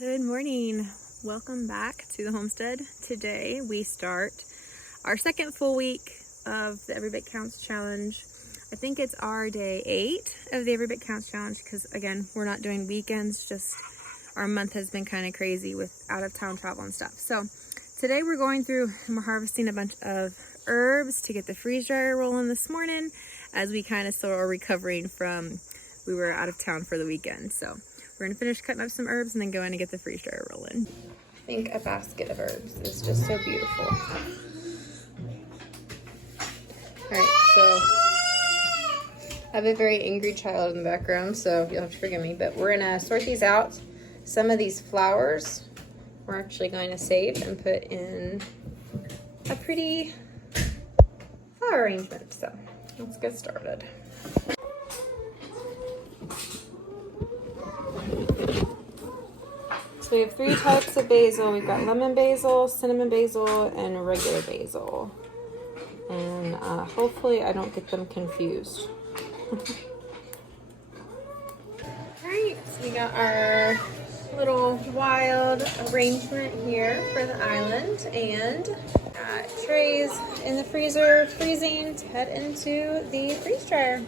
Good morning. Welcome back to the homestead. Today we start our second full week of the Every Bit Counts challenge. I think it's our day 8 of the Every Bit Counts challenge because again, we're not doing weekends, just our month has been kind of crazy with out of town travel and stuff. So today we're going through and we're harvesting a bunch of herbs to get the freeze dryer rolling this morning as we kind of still are recovering from, we were out of town for the weekend. So we're gonna finish cutting up some herbs and then go in and get the freeze dryer rolling. I think a basket of herbs is just so beautiful. All right, so I have a very angry child in the background, so you'll have to forgive me, but we're gonna sort these out. Some of these flowers we're actually going to save and put in a pretty flower arrangement. So let's get started. So we have 3 types of basil. We've got lemon basil, cinnamon basil, and regular basil. And hopefully I don't get them confused. Alright, so we got our little wild arrangement here for the island. And got trays in the freezer freezing to head into the freeze dryer.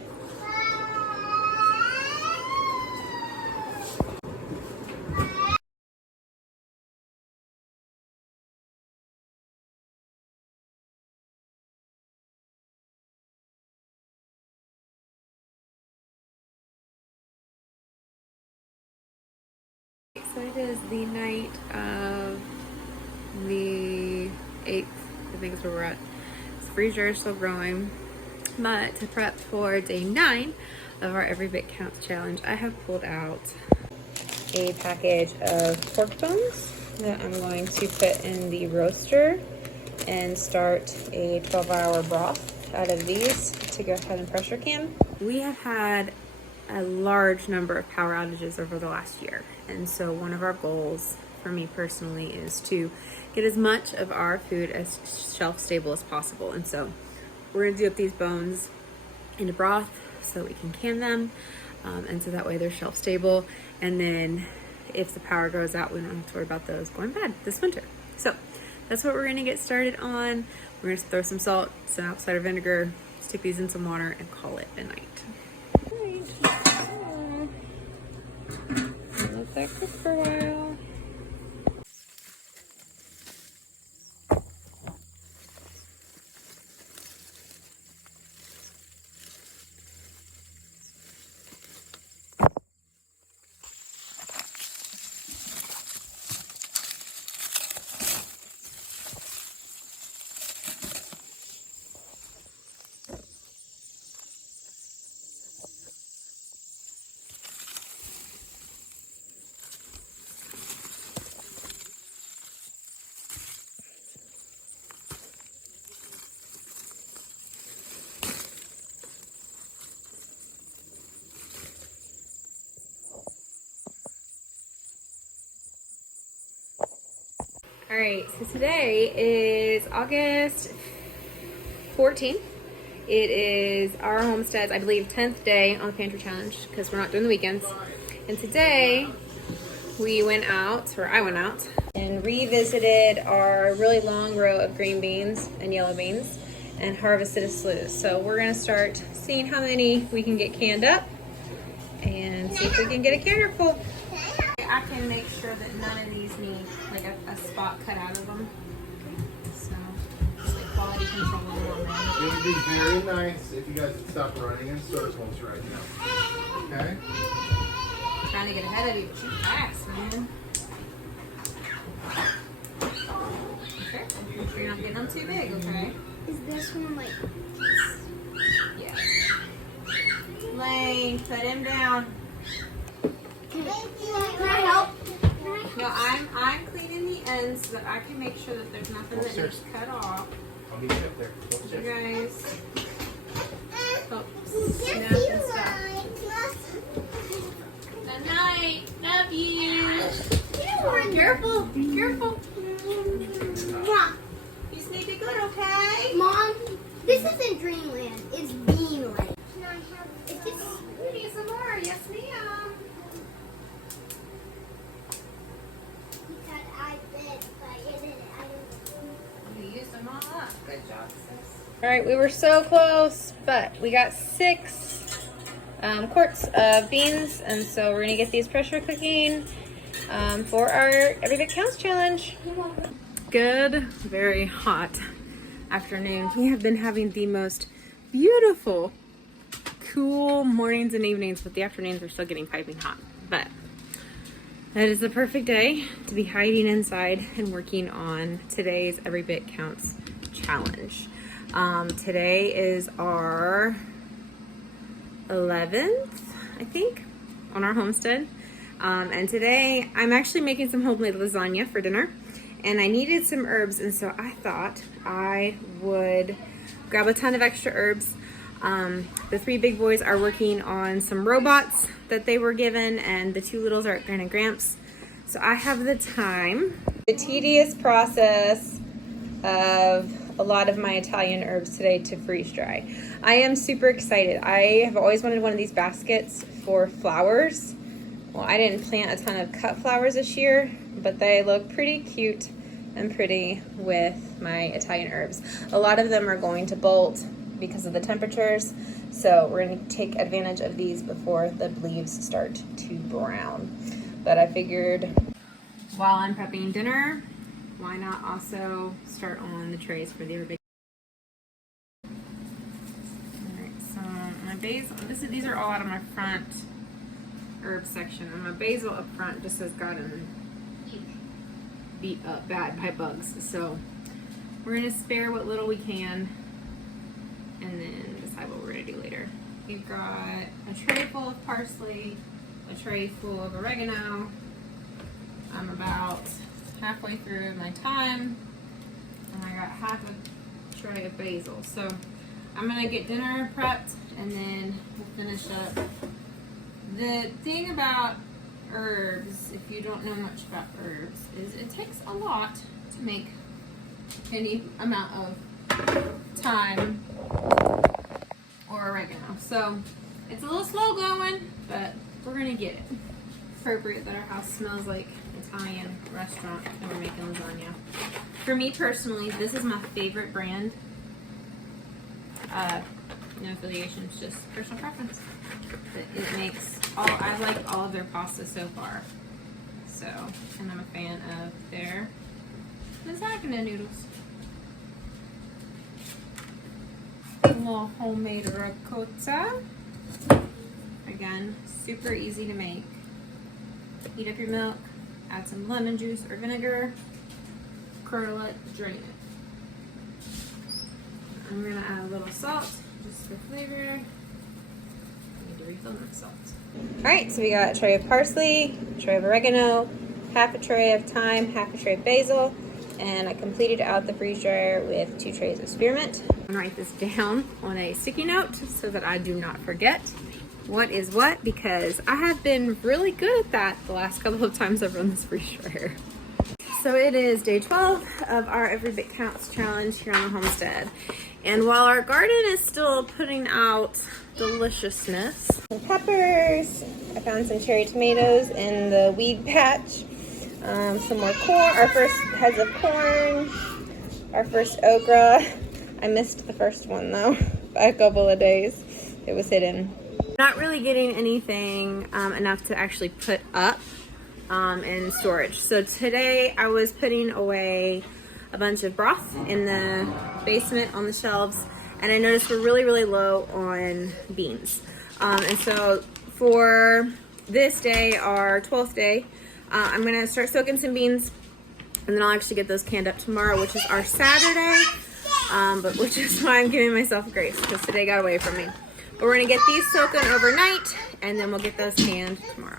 So it is the night of the 8th, I think is where we're at. This freeze dryer is still growing, but to prep for day 9 of our Every Bit Counts challenge, I have pulled out a package of pork bones that I'm going to put in the roaster and start a 12-hour broth out of these to go ahead and pressure can. We have had a large number of power outages over the last year, and so one of our goals for me personally is to get as much of our food as shelf stable as possible. And so we're gonna do up these bones into broth so we can can them, and so that way they're shelf stable, and then if the power goes out we don't have to worry about those going bad this winter. So that's what we're gonna get started on. We're gonna throw some salt, some apple cider vinegar, stick these in some water, and call it a night. Let that cook for a while. All right, so today is August 14th. It is our homestead's, I believe, 10th day on the pantry challenge because we're not doing the weekends. And today we went out, or I went out, and revisited our really long row of green beans and yellow beans and harvested a slew. So we're gonna start seeing how many we can get canned up and see if we can get a canner full. I can make sure that none of these need like a spot cut out of them. So it's like quality control on them. It would be very nice if you guys would stop running in circles right now. Okay? Trying to get ahead of you, but you fast, man. Okay. Make sure you're not getting them too big, okay? Is this one like Yeah. Lane, put him down. Can I help? No, I'm cleaning the ends so that I can make sure that there's nothing that needs cut off. I'll meet you up there. You guys help snap and stuff. Good night. Love you. Careful. Careful. You sleepy good, okay? Mom, this isn't dreamland. It's Beanland. It's just You need some more. Yes, ma'am. All right, we were so close, but we got 6 quarts of beans, and so we're gonna get these pressure cooking for our Every Bit Counts challenge. Good, very hot afternoon. We have been having the most beautiful, cool mornings and evenings, but the afternoons are still getting piping hot. But that is the perfect day to be hiding inside and working on today's Every Bit Counts challenge. Today is our 11th, I think, on our homestead. And today I'm actually making some homemade lasagna for dinner, and I needed some herbs, and so I thought I would grab a ton of extra herbs. The 3 big boys are working on some robots that they were given, and the 2 littles are at Granny Gramps. So I have the time. The tedious process of a lot of my Italian herbs today to freeze dry. I am super excited. I have always wanted one of these baskets for flowers. Well, I didn't plant a ton of cut flowers this year, but they look pretty cute and pretty with my Italian herbs. A lot of them are going to bolt because of the temperatures, so we're going to take advantage of these before the leaves start to brown. But I figured while I'm prepping dinner, why not also start on the trays for the other big. Alright, so my basil, these are all out of my front herb section, and my basil up front just has gotten beat up bad by bugs. So we're gonna spare what little we can and then decide what we're gonna do later. We've got a tray full of parsley, a tray full of oregano. I'm about halfway through my thyme, and I got half a tray of basil. So I'm gonna get dinner prepped and then we'll finish up. The thing about herbs, if you don't know much about herbs, is it takes a lot to make any amount of thyme or oregano. So it's a little slow going, but we're gonna get it. Appropriate that our house smells like Italian restaurant and we're making lasagna. For me personally, this is my favorite brand. No affiliation, it's just personal preference. It makes I like all of their pasta so far. So, and I'm a fan of their lasagna noodles. A little homemade ricotta. Again, super easy to make. Heat up your milk, add some lemon juice or vinegar, curdle it, drain it. I'm gonna add a little salt, just for flavor. I need to refill my salt. Alright, so we got a tray of parsley, a tray of oregano, half a tray of thyme, half a tray of basil, and I completed out the freeze dryer with 2 trays of spearmint. I'm gonna write this down on a sticky note so that I do not forget what is what, because I have been really good at that the last couple of times I've run this freeze dryer. So it is day 12 of our Every Bit Counts challenge here on the homestead. And while our garden is still putting out deliciousness, some peppers, I found some cherry tomatoes in the weed patch, some more corn, our first heads of corn, our first okra. I missed the first one though by a couple of days. It was hidden. Not really getting anything enough to actually put up in storage. So today I was putting away a bunch of broth in the basement on the shelves, and I noticed we're really low on beans. And so for this day, our 12th day, I'm gonna start soaking some beans, and then I'll actually get those canned up tomorrow, which is our Saturday, but which is why I'm giving myself grace, because today got away from me. But we're gonna get these soaking overnight, and then we'll get those canned tomorrow.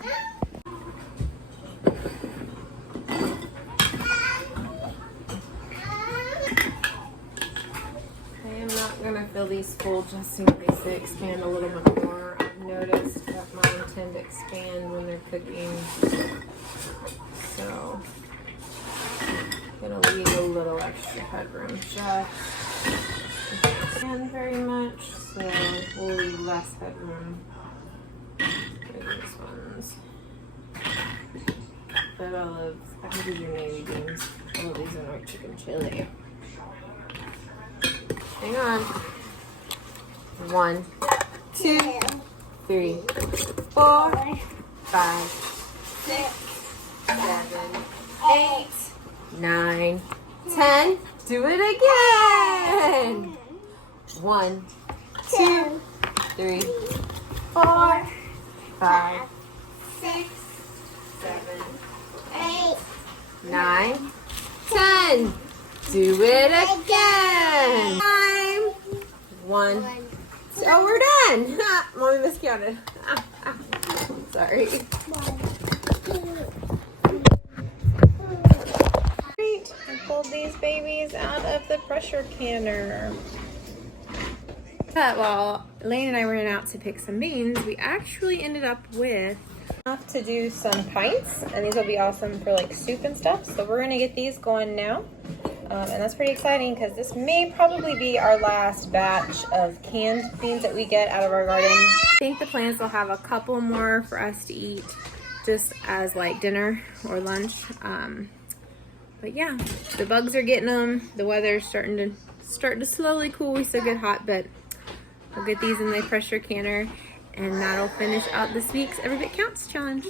I am not gonna fill these full just in case they expand a little bit more. I've noticed that mine tend to expand when they're cooking. So, I'm gonna leave a little extra headroom just expand very much, so we'll leave less headroom for these ones. But I think these are navy beans. All of these are white chicken chili. Hang on. 1, 2, 3, 4, 5, 6, 7, 8, 9, 10. Do it again. 1, 2, 3, 4, 5, 6, 7, 8, 9, 10. Do it again. Time. 1. Oh, we're done. Mommy miscounted. Sorry. 1, 2. Great. I pulled these babies out of the pressure canner. But while Elaine and I went out to pick some beans, we actually ended up with enough to do some pints, and these will be awesome for like soup and stuff. So we're gonna get these going now. And that's pretty exciting because this may probably be our last batch of canned beans that we get out of our garden. I think the plants will have a couple more for us to eat just as like dinner or lunch. But yeah, the bugs are getting them. The weather's starting to slowly cool. We still get hot, but we'll get these in the pressure canner, and that'll finish out this week's Every Bit Counts challenge.